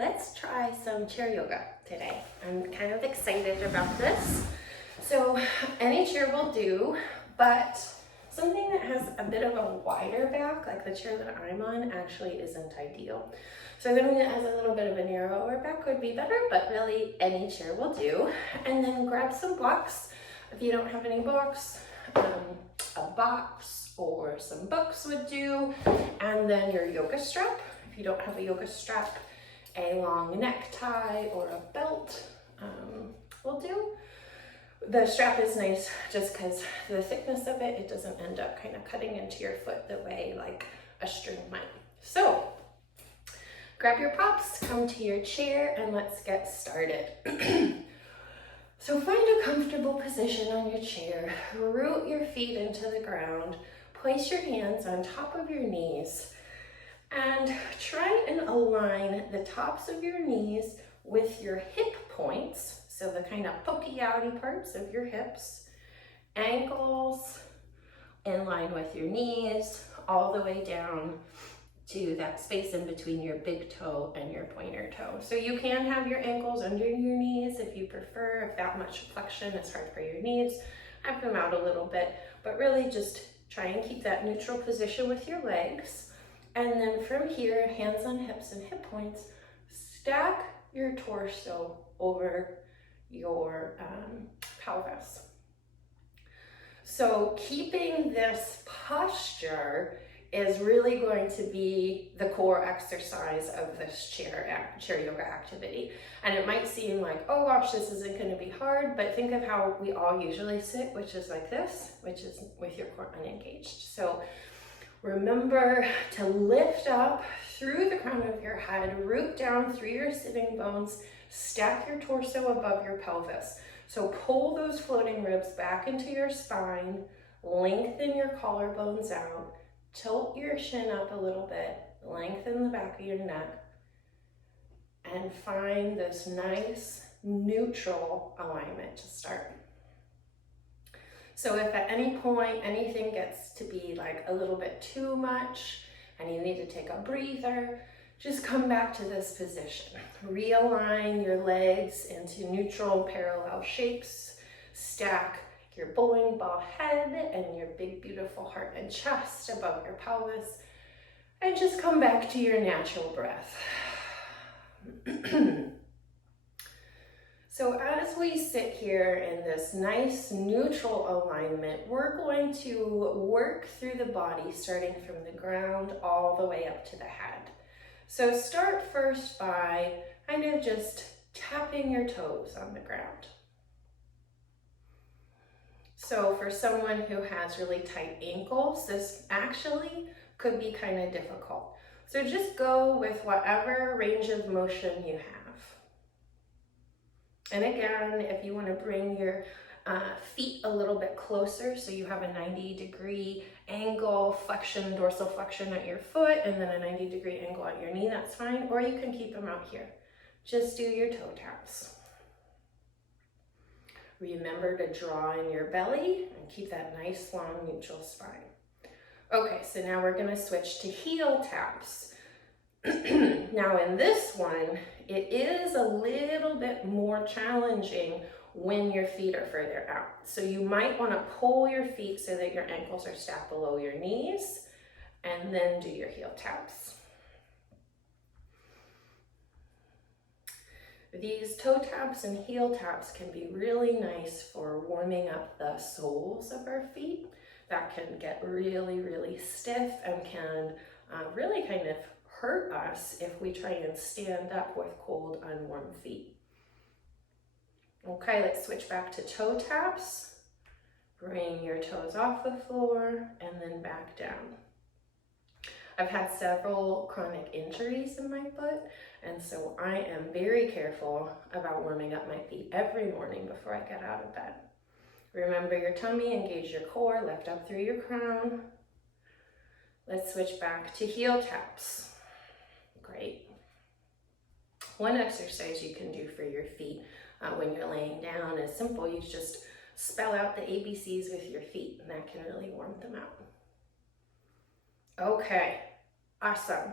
let's try some chair yoga today. I'm kind of excited about this. So any chair will do, but something that has a bit of a wider back, like the chair that I'm on, actually isn't ideal. So something that has a little bit of a narrower back would be better, but really any chair will do. And then grab some blocks. If you don't have any blocks, a box or some books would do. And then your yoga strap. If you don't have a yoga strap, a long necktie or a belt will do. The strap is nice just because the thickness of it, it doesn't end up kind of cutting into your foot the way like a string might. So grab your props, come to your chair, and let's get started. So find a comfortable position on your chair, root your feet into the ground, place your hands on top of your knees, and try and align the tops of your knees with your hip points, so the kind of pokey outy parts of your hips, ankles in line with your knees, all the way down to that space in between your big toe and your pointer toe. So you can have your ankles under your knees if you prefer, if that much flexion is hard for your knees. I put them out a little bit, but really just try and keep that neutral position with your legs. And then from here, hands on hips and hip points, stack your torso over your pelvis. So keeping this posture is really going to be the core exercise of this chair yoga activity. And it might seem like, oh gosh, this isn't going to be hard, but think of how we all usually sit, which is like this, which is with your core unengaged. So remember to lift up through the crown of your head, root down through your sitting bones, stack your torso above your pelvis. So pull those floating ribs back into your spine, lengthen your collarbones out, tilt your chin up a little bit, lengthen the back of your neck, and find this nice neutral alignment to start. So if at any point anything gets to be like a little bit too much and you need to take a breather, just come back to this position. Realign your legs into neutral parallel shapes, stack your bowling ball head and your big beautiful heart and chest above your pelvis, and just come back to your natural breath. So as we sit here in this nice neutral alignment, we're going to work through the body starting from the ground all the way up to the head. So start first by kind of just tapping your toes on the ground. So for someone who has really tight ankles, this actually could be kind of difficult. So just go with whatever range of motion you have. And again, if you want to bring your feet a little bit closer, so you have a 90-degree angle, flexion, dorsal flexion at your foot, and then a 90-degree angle at your knee, that's fine. Or you can keep them out here. Just do your toe taps. Remember to draw in your belly and keep that nice long neutral spine. Okay, so now we're gonna switch to heel taps. Now in this one, it is a little bit more challenging when your feet are further out. So you might wanna pull your feet so that your ankles are stacked below your knees, and then do your heel taps. These toe taps and heel taps can be really nice for warming up the soles of our feet. That can get really, really stiff and can really kind of hurt us if we try and stand up with cold, unwarm feet. Okay, let's switch back to toe taps. Bring your toes off the floor and then back down. I've had several chronic injuries in my foot, and so I am very careful about warming up my feet every morning before I get out of bed. Remember your tummy, engage your core, lift up through your crown. Let's switch back to heel taps. Great. One exercise you can do for your feet when you're laying down is simple. You just spell out the ABCs with your feet, and that can really warm them out. Okay, awesome.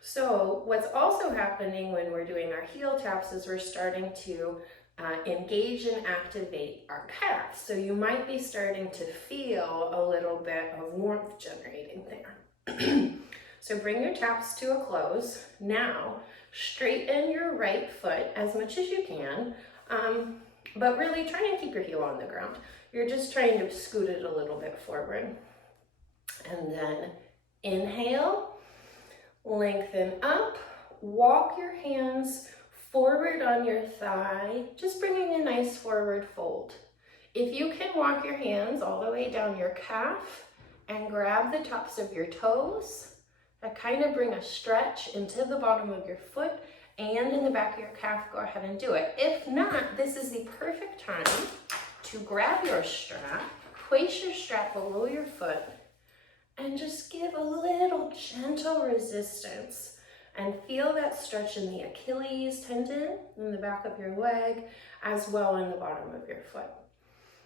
So what's also happening when we're doing our heel taps is we're starting to engage and activate our calves. So you might be starting to feel a little bit of warmth generating there. So bring your taps to a close. Now, straighten your right foot as much as you can, but really try and keep your heel on the ground. You're just trying to scoot it a little bit forward. And then inhale, lengthen up, walk your hands forward on your thigh, just bringing a nice forward fold. If you can walk your hands all the way down your calf and grab the tops of your toes, that kind of bring a stretch into the bottom of your foot and in the back of your calf, go ahead and do it. If not, this is the perfect time to grab your strap, place your strap below your foot, and just give a little gentle resistance and feel that stretch in the Achilles tendon in the back of your leg, as well in the bottom of your foot.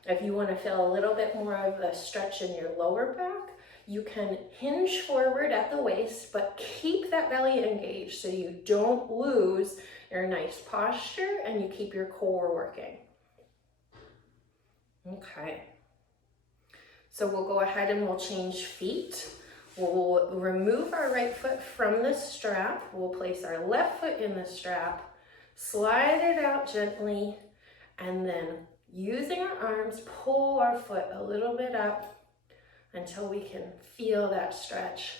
If you want to feel a little bit more of the stretch in your lower back, you can hinge forward at the waist, but keep that belly engaged so you don't lose your nice posture and you keep your core working. Okay. So we'll go ahead and we'll change feet. We'll remove our right foot from the strap. We'll place our left foot in the strap, slide it out gently, and then using our arms, pull our foot a little bit up until we can feel that stretch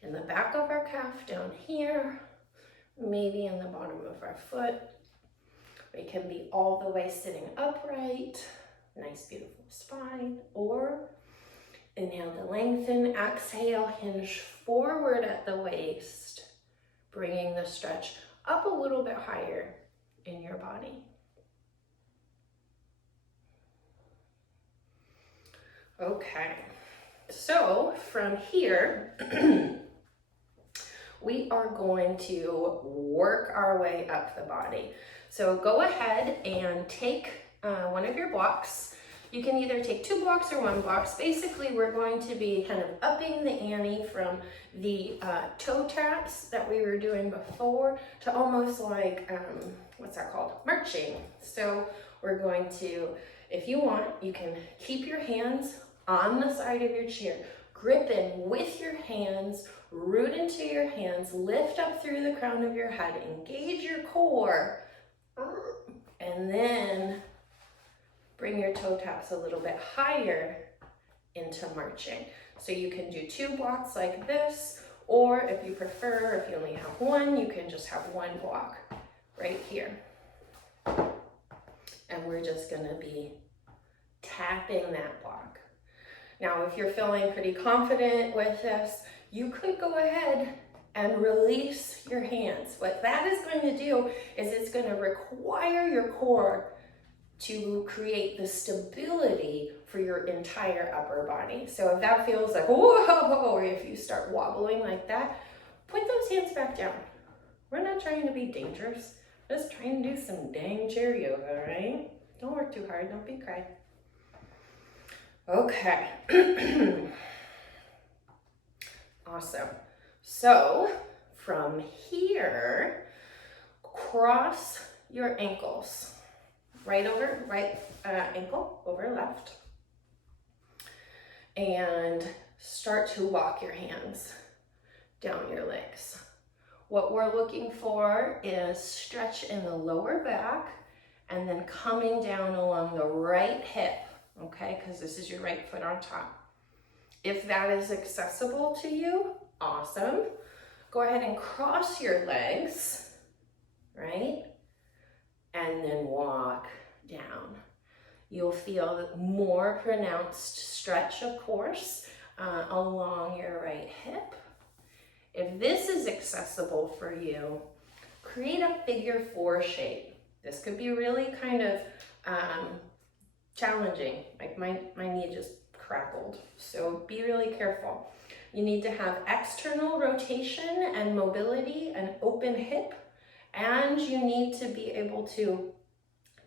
in the back of our calf down here, maybe in the bottom of our foot. We can be all the way sitting upright, nice beautiful spine, or inhale to lengthen, exhale, hinge forward at the waist, bringing the stretch up a little bit higher in your body. Okay, so from here, we are going to work our way up the body. So go ahead and take one of your blocks. You can either take 2 blocks or 1 block. Basically, we're going to be kind of upping the ante from the toe taps that we were doing before to almost like, what's that called? Marching. So we're going to, if you want, you can keep your hands on the side of your chair, grip in with your hands, root into your hands, lift up through the crown of your head, engage your core, and then bring your toe taps a little bit higher into marching. So you can do 2 blocks like this, or if you prefer, if you only have 1, you can just have 1 block right here. And we're just gonna be tapping that block. Now, if you're feeling pretty confident with this, you could go ahead and release your hands. What that is going to do is it's going to require your core to create the stability for your entire upper body. So if that feels like, whoa, or if you start wobbling like that, put those hands back down. We're not trying to be dangerous. We're just trying to do some dang chair yoga, right? Don't work too hard, don't be cray. Okay. Awesome. So from here, cross your ankles. Right ankle over left. And start to walk your hands down your legs. What we're looking for is stretch in the lower back and then coming down along the right hip, okay? Because this is your right foot on top. If that is accessible to you, awesome. Go ahead and cross your legs, right? And then walk down. You'll feel more pronounced stretch, of course, along your right hip. If this is accessible for you, create a figure 4 shape. This could be really kind of challenging. Like my knee just crackled, so be really careful. You need to have external rotation and mobility, an open hip, and you need to be able to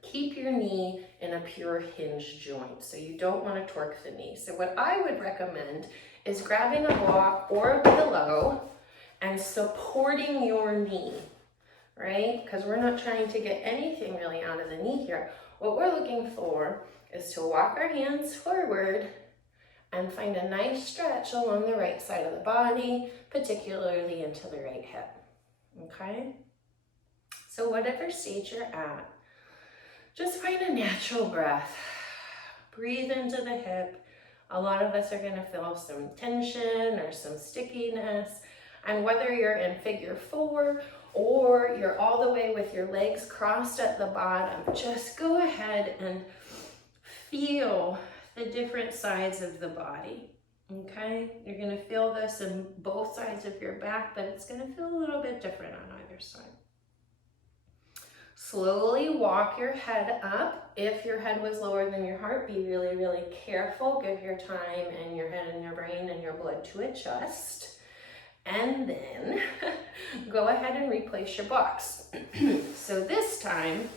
keep your knee in a pure hinge joint. So you don't want to torque the knee. So what I would recommend is grabbing a block or a pillow and supporting your knee, right? Because we're not trying to get anything really out of the knee here. What we're looking for is to walk our hands forward and find a nice stretch along the right side of the body, particularly into the right hip, okay? So whatever stage you're at, just find a natural breath. Breathe into the hip. A lot of us are gonna feel some tension or some stickiness. And whether you're in figure 4 or you're all the way with your legs crossed at the bottom, just go ahead and feel the different sides of the body, okay? You're gonna feel this in both sides of your back, but it's gonna feel a little bit different on either side. Slowly walk your head up. If your head was lower than your heart, be really, really careful. Give your time and your head and your brain and your blood to adjust. And then go ahead and replace your blocks. So this time,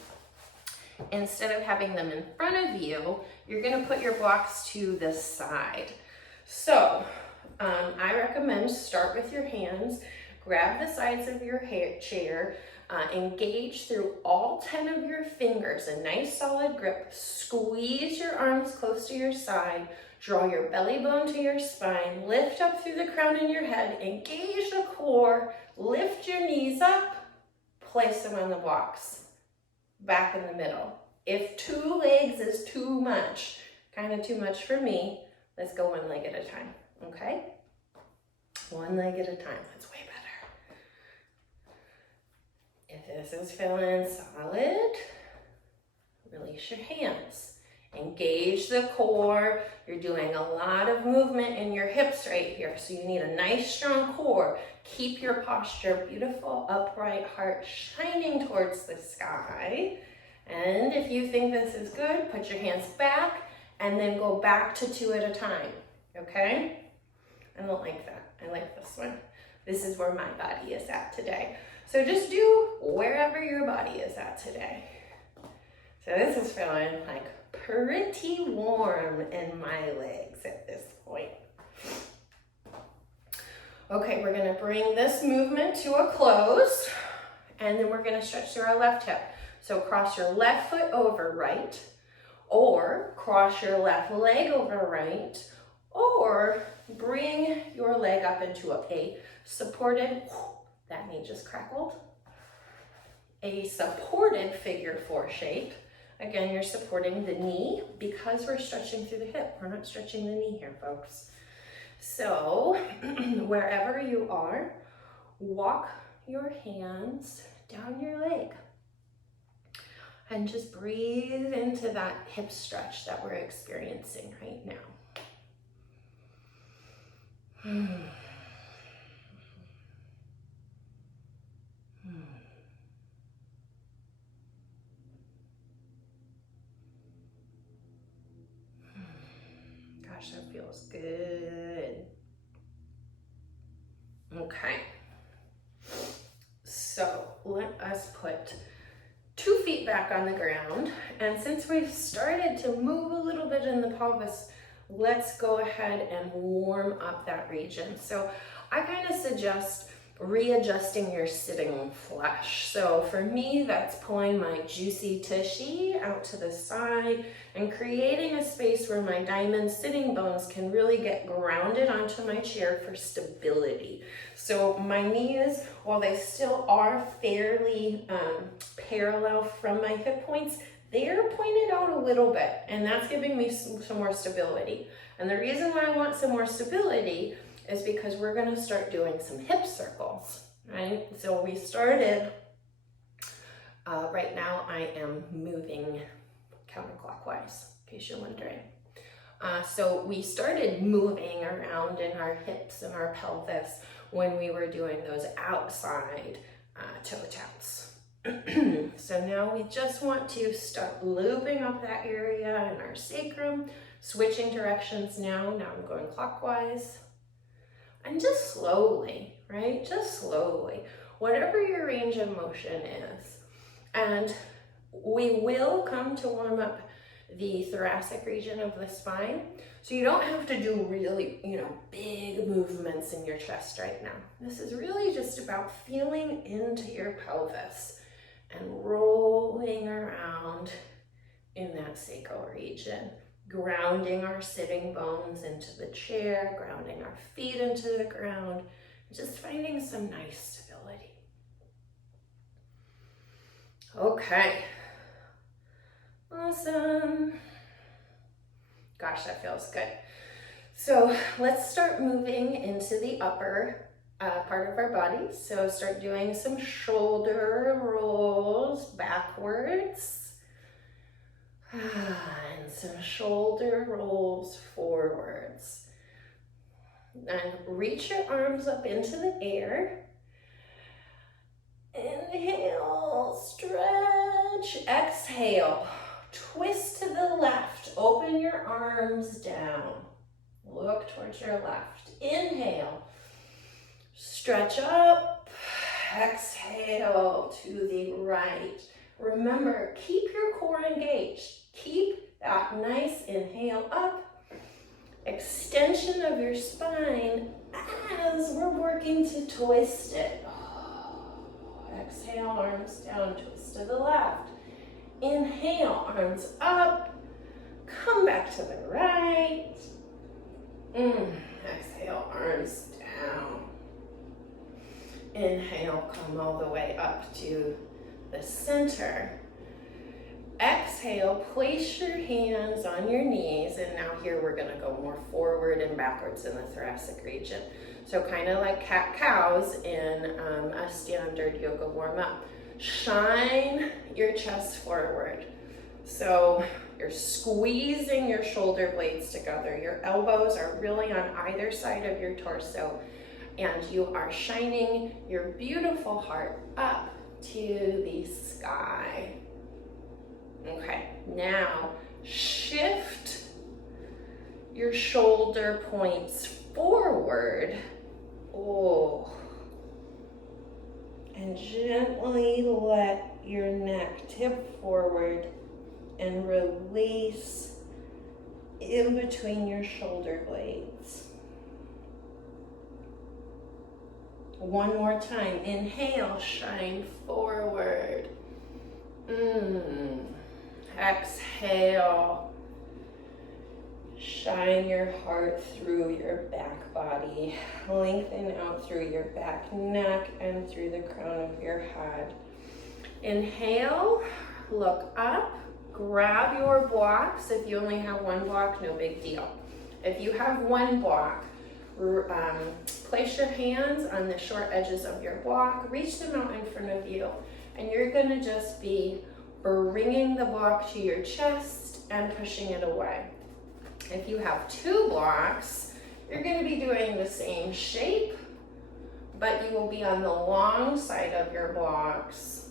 instead of having them in front of you, you're gonna put your blocks to the side. So I recommend start with your hands, grab the sides of your chair, engage through all 10 of your fingers, a nice solid grip, squeeze your arms close to your side, draw your belly bone to your spine, lift up through the crown in your head, engage the core, lift your knees up, place them on the blocks, back in the middle. If 2 legs is too much, kind of too much for me, let's go 1 leg at a time, okay? 1 leg at a time, that's way better. If this is feeling solid, release your hands. Engage the core. You're doing a lot of movement in your hips right here, so you need a nice strong core. Keep your posture beautiful, upright, heart shining towards the sky. And if you think this is good, put your hands back and then go back to 2 at a time, okay? I don't like that. I like this one. This is where my body is at today. So just do wherever your body is at today. So this is feeling like pretty warm in my legs at this point. Okay, we're gonna bring this movement to a close, and then we're gonna stretch through our left hip. So cross your left foot over right, or cross your left leg over right, or bring your leg up into a supported, that knee just crackled, a supported figure 4 shape. Again, you're supporting the knee because we're stretching through the hip. We're not stretching the knee here, folks. So wherever you are, walk your hands down your leg and just breathe into that hip stretch that we're experiencing right now. Gosh, that feels good. Okay. So let us put 2 feet back on the ground. And since we've started to move a little bit in the pelvis, let's go ahead and warm up that region. So I kind of suggest readjusting your sitting flesh. So for me, that's pulling my juicy tushy out to the side and creating a space where my diamond sitting bones can really get grounded onto my chair for stability. So my knees, while they still are fairly parallel from my hip points, they're pointed out a little bit, and that's giving me some more stability. And the reason why I want some more stability is because we're going to start doing some hip circles, right? So we started, right now I am moving counterclockwise, in case you're wondering. So we started moving around in our hips and our pelvis when we were doing those outside toe taps. So now we just want to start looping up that area in our sacrum, switching directions now. Now I'm going clockwise. And just slowly, right? Just slowly, whatever your range of motion is. And we will come to warm up the thoracic region of the spine. So you don't have to do really, big movements in your chest right now. This is really just about feeling into your pelvis and rolling around in that sacral region, grounding our sitting bones into the chair, grounding our feet into the ground, just finding some nice stability. Okay. Awesome. Gosh, that feels good. So let's start moving into the upper part of our body. So start doing some shoulder rolls backwards and some shoulder rolls forwards. And reach your arms up into the air. Inhale, stretch, exhale. Twist to the left, open your arms down. Look towards your left. Inhale, stretch up, exhale to the right. Remember, keep your core engaged. Keep that nice inhale up, extension of your spine as we're working to twist it. Exhale, arms down, twist to the left. Inhale, arms up, come back to the right. Exhale, arms down. Inhale, come all the way up to the center. Exhale, place your hands on your knees, and now here we're gonna go more forward and backwards in the thoracic region. So kind of like cat-cows in a standard yoga warm-up. Shine your chest forward. So you're squeezing your shoulder blades together. Your elbows are really on either side of your torso, and you are shining your beautiful heart up to the sky. Okay, now shift your shoulder points forward. And gently let your neck tip forward and release in between your shoulder blades. One more time. Inhale, shine forward. Exhale. Shine your heart through your back body. Lengthen out through your back neck and through the crown of your head. Inhale, look up, grab your blocks. If you only have one block, no big deal. If you have one block, place your hands on the short edges of your block, reach them out in front of you, and you're gonna just be bringing the block to your chest and pushing it away. If you have two blocks, you're going to be doing the same shape, but you will be on the long side of your blocks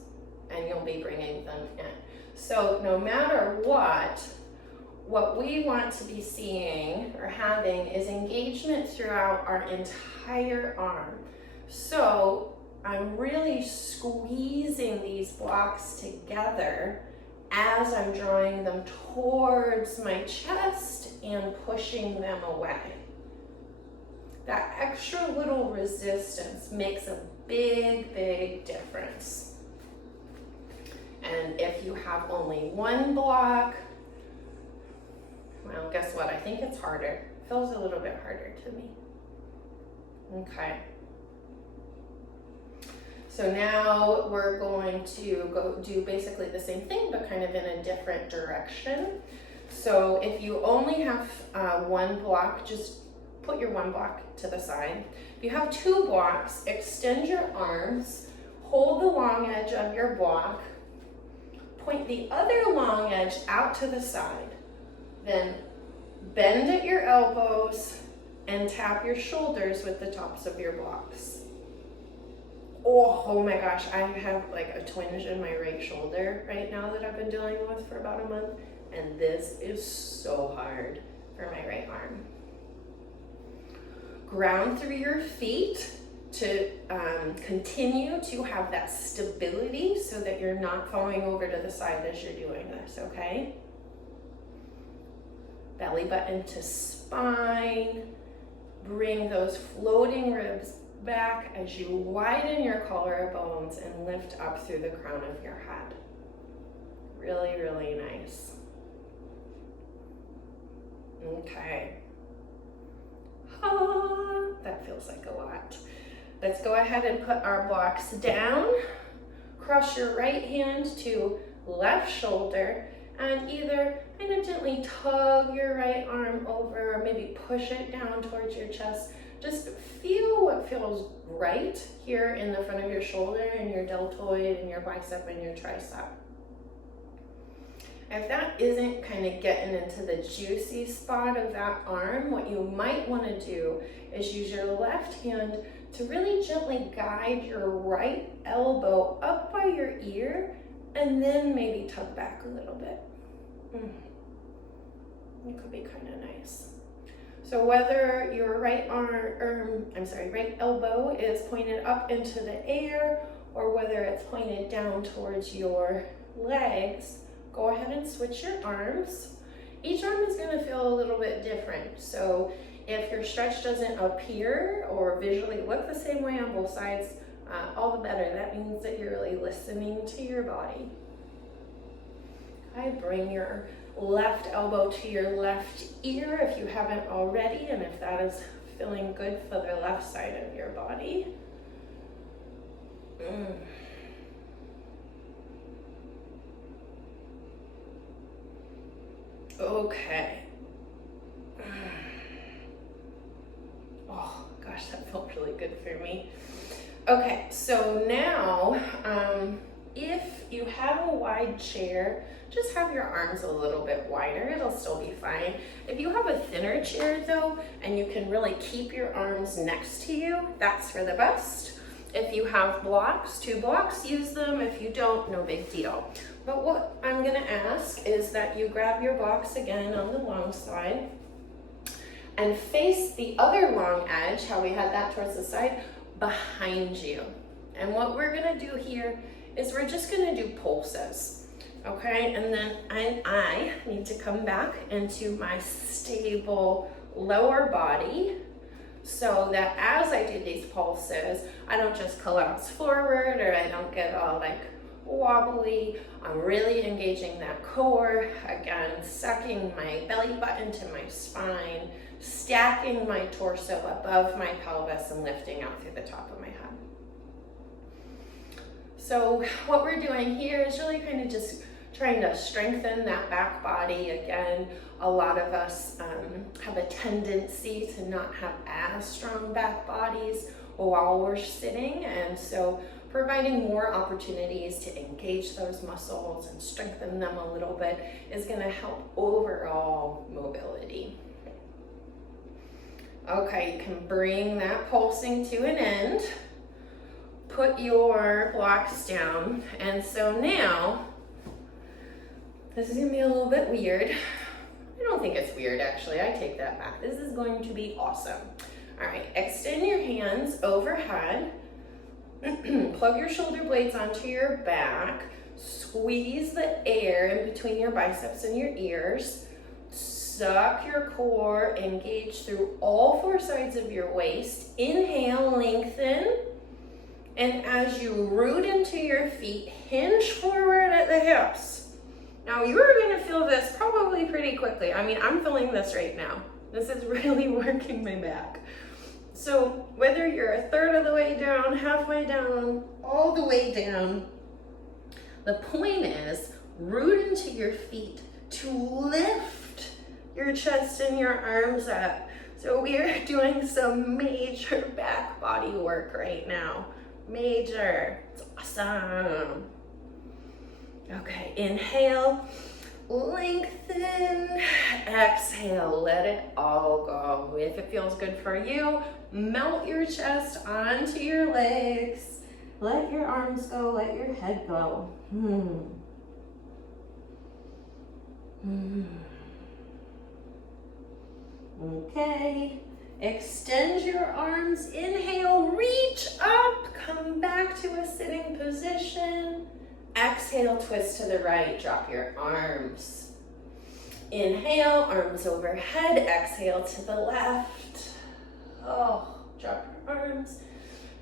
and you'll be bringing them in. So no matter what we want to be seeing or having is engagement throughout our entire arm. So I'm really squeezing these blocks together as I'm drawing them towards my chest and pushing them away. That extra little resistance makes a big, big difference. And if you have only one block, well, guess what? I think it's harder. It feels a little bit harder to me. Okay. So now we're going to go do basically the same thing, but kind of in a different direction. So if you only have one block, just put your one block to the side. If you have two blocks, extend your arms, hold the long edge of your block, point the other long edge out to the side, then bend at your elbows and tap your shoulders with the tops of your blocks. Oh my gosh, I have like a twinge in my right shoulder right now that I've been dealing with for about a month, and this is so hard for my right arm. Ground through your feet to continue to have that stability so that you're not falling over to the side as you're doing this, okay? belly button to spine. Bring those floating ribs back as you widen your collarbones and lift up through the crown of your head. Really, really nice. Okay. Ah, that feels like a lot. Let's go ahead and put our blocks down. Cross your right hand to left shoulder and either kind of gently tug your right arm over or maybe push it down towards your chest. Just feel what feels right here in the front of your shoulder and your deltoid and your bicep and your tricep. If that isn't kind of getting into the juicy spot of that arm, what you might want to do is use your left hand to really gently guide your right elbow up by your ear and then maybe tug back a little bit. It could be kind of nice. So whether your right elbow is pointed up into the air or whether it's pointed down towards your legs, go ahead and switch your arms. Each arm is going to feel a little bit different. So if your stretch doesn't appear or visually look the same way on both sides, all the better. That means that you're really listening to your body. Okay, bring your left elbow to your left ear if you haven't already, and if that is feeling good for the left side of your body. Okay. Oh gosh, that felt really good for me. Okay, so now if you have a wide chair, just have your arms a little bit wider. It'll still be fine. If you have a thinner chair though, and you can really keep your arms next to you, that's for the best. If you have blocks, 2 blocks, use them. If you don't, no big deal. But what I'm gonna ask is that you grab your blocks again on the long side and face the other long edge, how we had that towards the side, behind you. And what we're gonna do here is we're just gonna do pulses, okay? And then I need to come back into my stable lower body so that as I do these pulses, I don't just collapse forward or I don't get all like wobbly. I'm really engaging that core, again, sucking my belly button to my spine, stacking my torso above my pelvis and lifting out through the top of my head. So what we're doing here is really kind of just trying to strengthen that back body. Again, a lot of us have a tendency to not have as strong back bodies while we're sitting, and so providing more opportunities to engage those muscles and strengthen them a little bit is going to help overall mobility. Okay, you can bring that pulsing to an end. Put your blocks down, and so now this is gonna be a little bit weird. I don't think it's weird, actually. I take that back. This is going to be awesome. All right, extend your hands overhead. Plug your shoulder blades onto your back. Squeeze the air in between your biceps and your ears. Suck your core, engage through all 4 sides of your waist. Inhale, lengthen. And as you root into your feet, hinge forward at the hips. Now you're gonna feel this probably pretty quickly. I mean, I'm feeling this right now. This is really working my back. So whether you're a third of the way down, halfway down, all the way down, the point is root into your feet to lift your chest and your arms up. So we are doing some major back body work right now. Major. It's awesome. Okay, inhale, lengthen, exhale, let it all go. If it feels good for you, melt your chest onto your legs. Let your arms go, let your head go. Okay. Extend your arms, inhale, reach up, come back to a sitting position. Exhale, twist to the right, drop your arms. Inhale, arms overhead. Exhale to the left. Oh, drop your arms.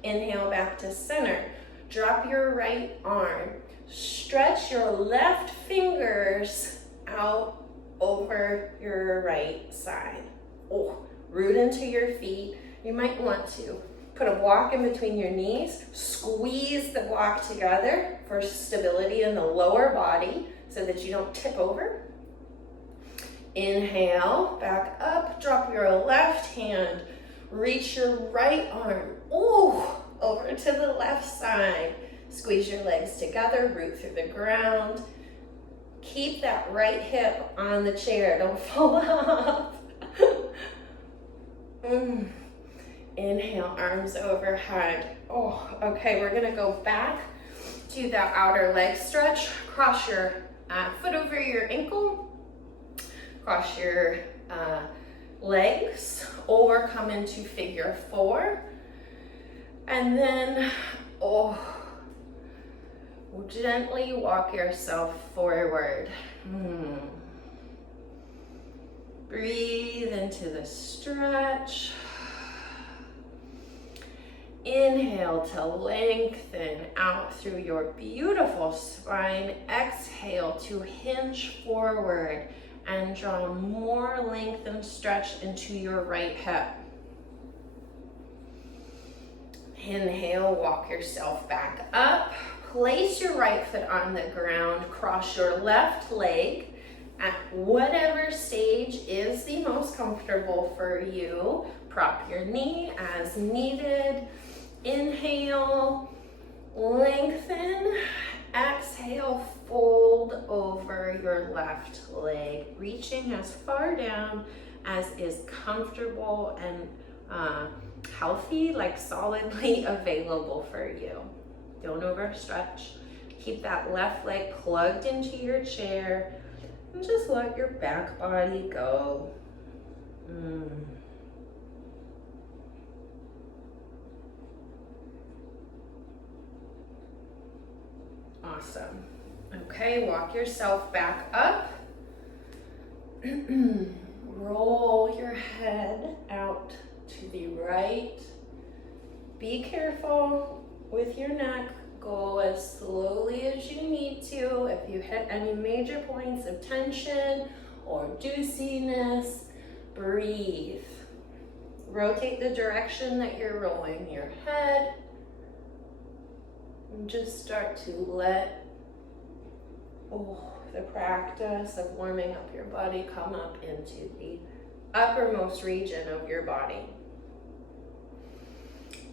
Inhale back to center. Drop your right arm. Stretch your left fingers out over your right side. Oh, root into your feet. You might want to put a block in between your knees. Squeeze the block together for stability in the lower body so that you don't tip over. Inhale, back up. Drop your left hand. Reach your right arm. Oh, over to the left side. Squeeze your legs together, root through the ground. Keep that right hip on the chair. Don't fall off. Inhale, arms overhead. Oh, okay, we're gonna go back to that outer leg stretch. Cross your foot over your ankle. Cross your legs, or come into figure four. And then, gently walk yourself forward. Breathe into the stretch. Inhale to lengthen out through your beautiful spine. Exhale to hinge forward and draw more length and stretch into your right hip. Inhale, walk yourself back up. Place your right foot on the ground. Cross your left leg at whatever stage is the most comfortable for you. Prop your knee as needed. Inhale, lengthen. Exhale, fold over your left leg, reaching as far down as is comfortable and healthy, like solidly available for you. Don't overstretch. Keep that left leg plugged into your chair and just let your back body go. Awesome. Okay, walk yourself back up. Roll your head out to the right. Be careful with your neck. Go as slowly as you need to. If you hit any major points of tension or dooziness, breathe. Rotate the direction that you're rolling your head. And just start to let the practice of warming up your body come up into the uppermost region of your body.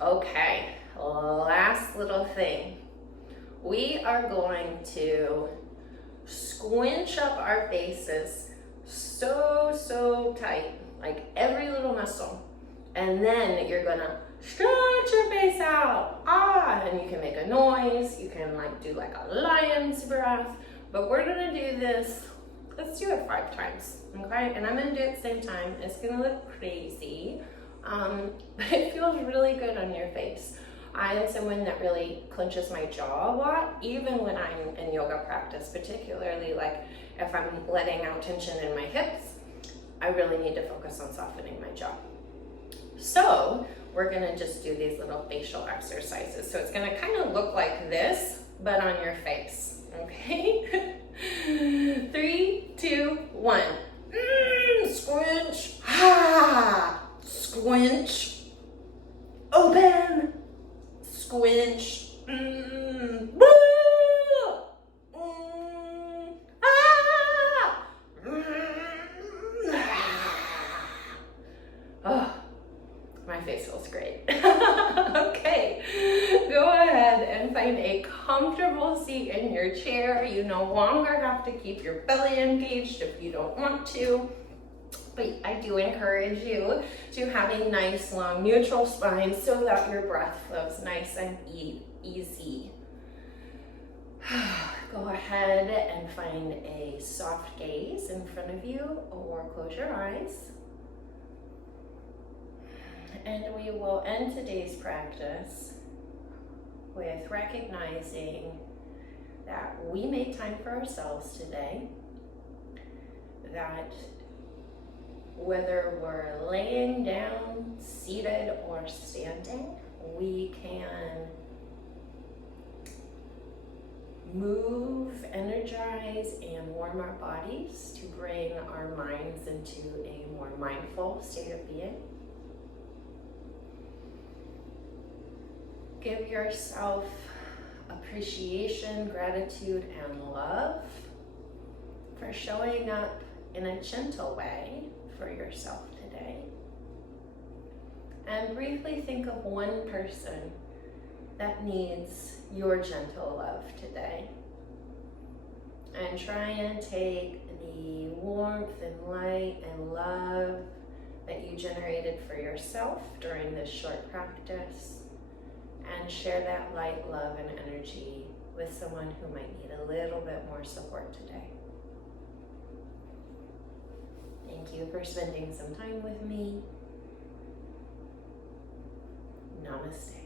Okay, last little thing. We are going to squinch up our faces so tight, like every little muscle. And then you're gonna stretch your face out. And you can make a noise. You can do like a lion's breath. But we're gonna do this, let's do it 5 times, okay? And I'm gonna do it at the same time. It's gonna look crazy, but it feels really good on your face. I am someone that really clenches my jaw a lot, even when I'm in yoga practice, particularly like if I'm letting out tension in my hips, I really need to focus on softening my jaw. So we're gonna just do these little facial exercises. So it's gonna kind of look like this, but on your face, okay? 3, 2, 1. Squinch, squinch, open, squinch, my face feels great. Okay, go ahead and find a comfortable seat in your chair. You no longer have to keep your belly engaged if you don't want to, but I do encourage you to have a nice long neutral spine so that your breath flows nice and easy. Go ahead and find a soft gaze in front of you or close your eyes. And we will end today's practice with recognizing that we made time for ourselves today, that whether we're laying down, seated, or standing, we can move, energize, and warm our bodies to bring our minds into a more mindful state of being. Give yourself appreciation, gratitude, and love for showing up in a gentle way for yourself today. And briefly think of one person that needs your gentle love today. And try and take the warmth and light and love that you generated for yourself during this short practice and share that light, love, and energy with someone who might need a little bit more support today. Thank you for spending some time with me. Namaste.